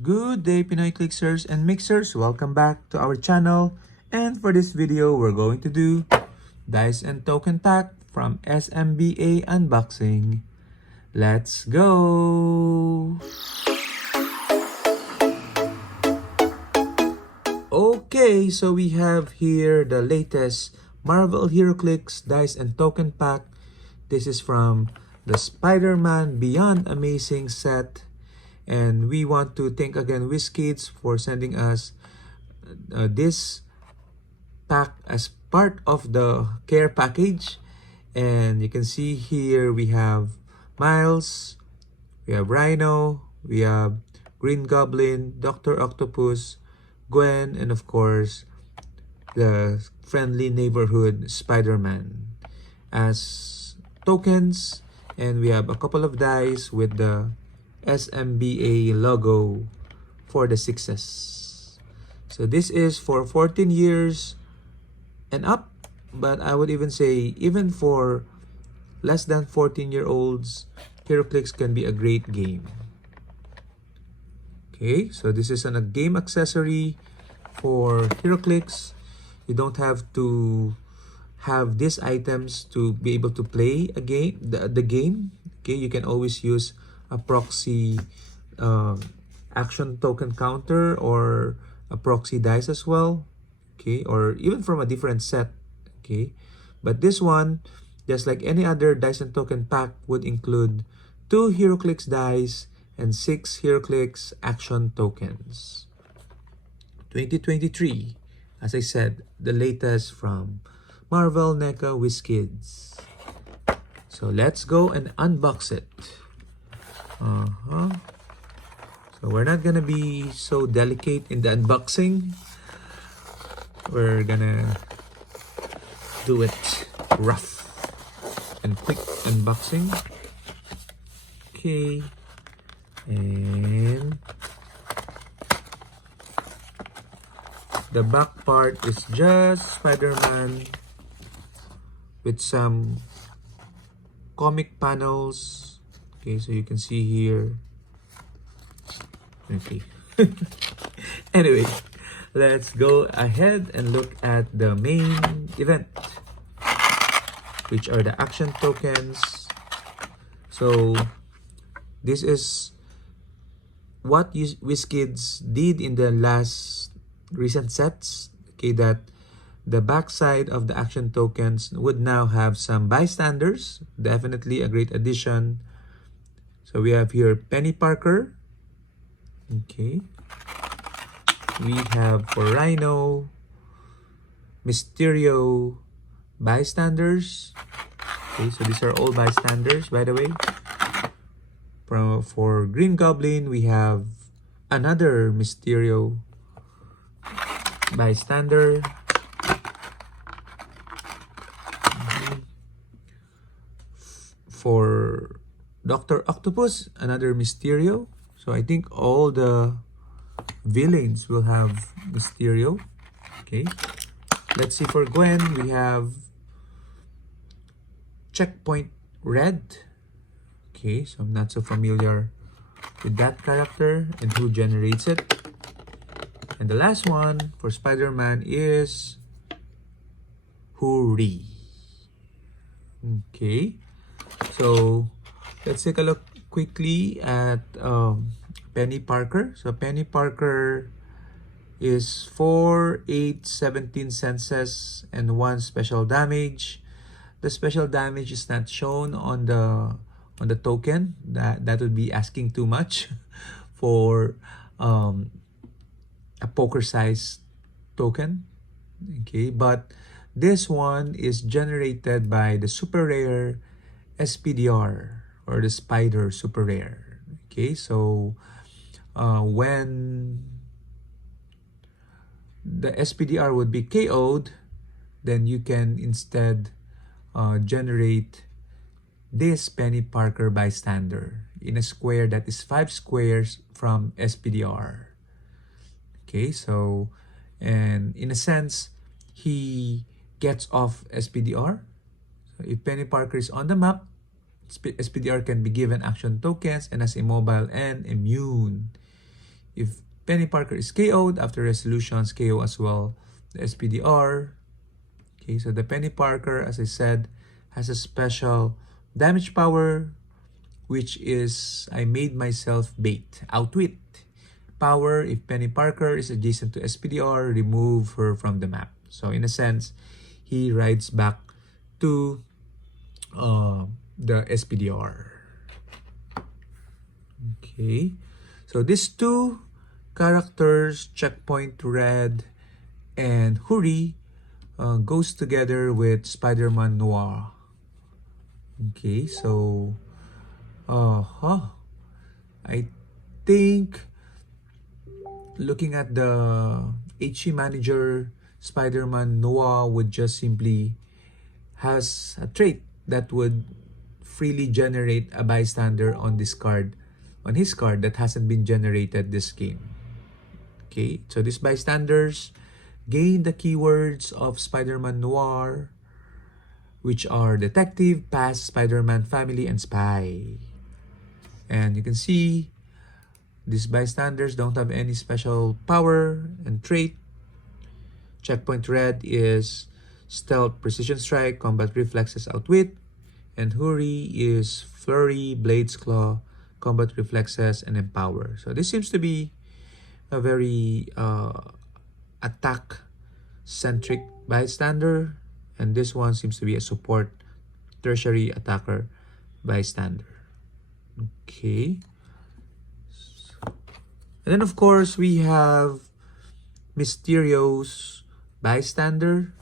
Good day, Pinoy Clicksers and Mixers. Welcome back to our channel. And for this video, we're going to do Dice and Token Pack from SMBA unboxing. Let's go! Okay, so we have here the latest Marvel Heroclix Dice and Token Pack. This is from the Spider-Man Beyond Amazing set. And we want to thank again WizKids for sending us this pack as part of the care package. And you can see here we have Miles, we have Rhino, we have Green Goblin, Dr. Octopus, Gwen, and of course the friendly neighborhood Spider-Man as tokens. And we have a couple of dice with the SMBA logo for the sixes. So this is for 14 years and up, but I would even say even for less than 14-year-olds, Heroclix can be a great game. Okay, so this is a game accessory for Heroclix. You don't have to have these items to be able to play a game, the game. Okay, you can always use a proxy action token counter or a proxy dice as well, okay, or even from a different set, okay. But this one, just like any other dice and token pack, would include 2 Heroclix dice and 6 Heroclix action tokens. 2023, as I said, the latest from Marvel NECA WizKids. So let's go and unbox it. So we're not gonna be so delicate in the unboxing. We're gonna do it rough and quick unboxing. Okay, and the back part is just Spider-Man with some comic panels. Okay, so you can see here. Okay. Anyway, let's go ahead and look at the main event, which are the action tokens. So this is what WizKids did in the last recent sets. Okay, that the backside of the action tokens would now have some bystanders. Definitely a great addition. So we have here Penny Parker. Okay. We have for Rhino, Mysterio, bystanders. Okay, so these are all bystanders, by the way. For Green Goblin, we have another Mysterio bystander. For Dr. Octopus, another Mysterio. So I think all the villains will have Mysterio. Okay. Let's see, for Gwen, we have Checkpoint Red. Okay, so I'm not so familiar with that character and who generates it. And the last one for Spider-Man is Hurry. Okay. So let's take a look quickly at Penny Parker. So Penny Parker is 4, 8, 17 senses and 1 special damage. The special damage is not shown on the token. That would be asking too much for a poker size token. Okay, but this one is generated by the super rare SPDR or the Spider super rare. Okay, so when the SPDR would be KO'd, then you can instead generate this Penny Parker bystander in a square that is 5 squares from SPDR. Okay, so, and in a sense, he gets off SPDR. So if Penny Parker is on the map, SPDR can be given action tokens and as immobile and immune. If Penny Parker is KO'd after resolutions, KO as well the SPDR. Okay, so the Penny Parker, as I said, has a special damage power, which is I made myself bait, outwit. Power, if Penny Parker is adjacent to SPDR, remove her from the map. So in a sense, he rides back to the SPDR. Okay, so these two characters, Checkpoint Red and Hurry, goes together with Spider-Man Noir. Okay, so I think looking at the HC manager, Spider-Man Noir would just simply has a trait that would freely generate a bystander on this card, on his card that hasn't been generated this game. Okay, so these bystanders gain the keywords of Spider-Man Noir, which are Detective, Pass, Spider-Man Family, and Spy. And you can see these bystanders don't have any special power and trait. Checkpoint Red is Stealth, Precision Strike, Combat Reflexes, Outwit. And Hurry is Flurry, Blades Claw, Combat Reflexes, and Empower. So this seems to be a very attack-centric bystander. And this one seems to be a support, tertiary attacker bystander. Okay. And then of course we have Mysterio's bystander,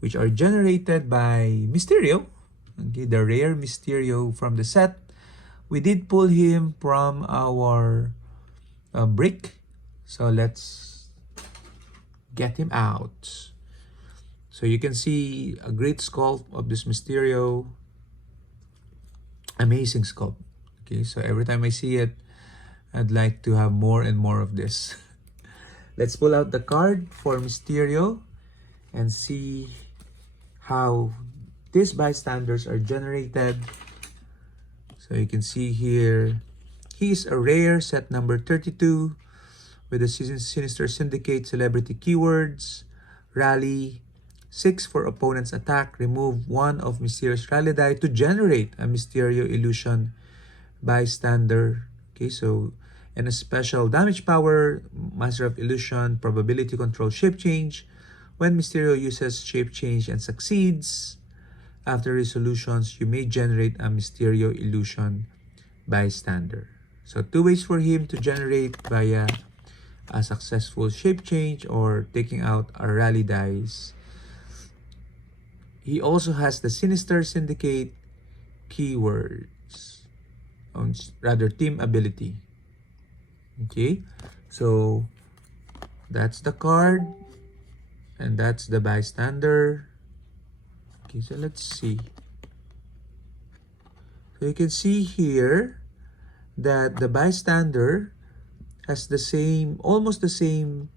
which are generated by Mysterio. Okay, the rare Mysterio from the set. We did pull him from our brick. So let's get him out. So you can see a great sculpt of this Mysterio. Amazing sculpt. Okay, so every time I see it, I'd like to have more and more of this. Let's pull out the card for Mysterio and see how these bystanders are generated. So you can see here, he's a rare, set number 32 with the Sinister Syndicate celebrity keywords, Rally, 6 for opponent's attack, remove 1 of Mysterio's rally die to generate a Mysterio illusion bystander. Okay, so, and a special damage power, Master of Illusion, probability control, shape change. When Mysterio uses shape change and succeeds, after resolutions, you may generate a Mysterio illusion bystander. So 2 ways for him to generate via a successful shape change or taking out a rally dice. He also has the Sinister Syndicate keywords, rather team ability. Okay, so that's the card and that's the bystander. Okay, so let's see. So you can see here that the bystander has the same, almost the same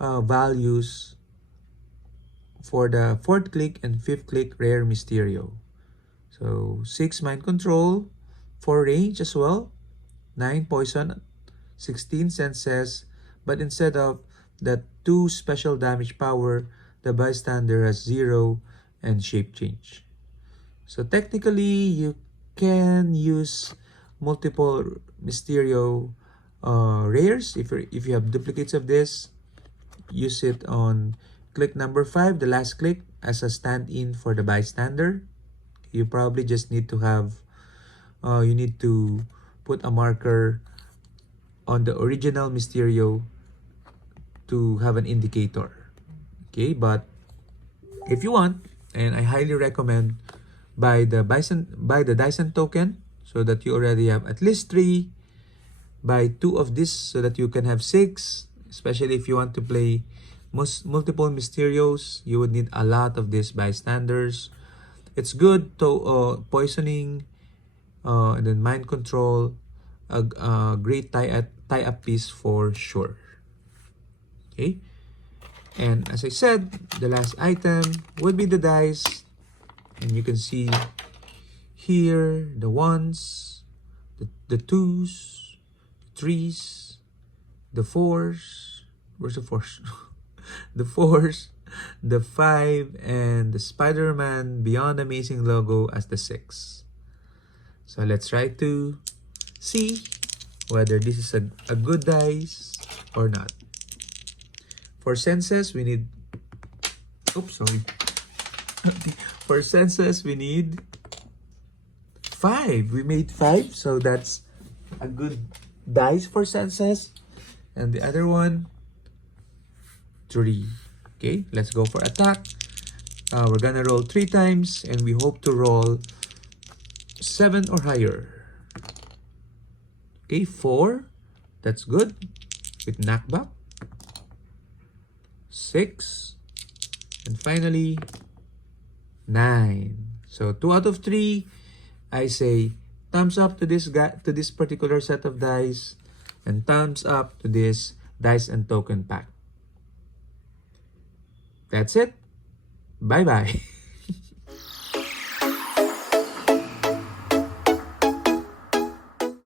values for the 4th click and 5th click rare Mysterio. So 6 mind control, 4 range as well, 9 poison, 16 senses, but instead of the 2 special damage power, the bystander has 0 and shape change. So technically, you can use multiple Mysterio rares. If you have duplicates of this, use it on click number 5, the last click, as a stand-in for the bystander. You probably just need to have, you need to put a marker on the original Mysterio to have an indicator. Okay, but if you want, and I highly recommend, buy the Dyson token so that you already have at least 3. Buy 2 of this so that you can have 6, especially if you want to play multiple Mysterios. You would need a lot of these bystanders. It's good to poisoning and then mind control, a great tie-up piece for sure. Okay, and as I said, the last item would be the dice, and you can see here the 1s, the 2s, the 3s, the 4s, where's the 4s? The 4s, the 5, and the Spider-Man Beyond Amazing logo as the 6. So let's try to see whether this is a good dice or not. For senses, we need... Oops, sorry. For senses, we need 5. We made 5, so that's a good dice for senses. And the other one, 3. Okay, let's go for attack. We're gonna roll 3 times, and we hope to roll 7 or higher. Okay, 4. That's good. With knockback. 6. And finally, 9. So 2 out of 3. I say thumbs up to this particular set of dice, and thumbs up to this dice and token pack. That's it. Bye-bye.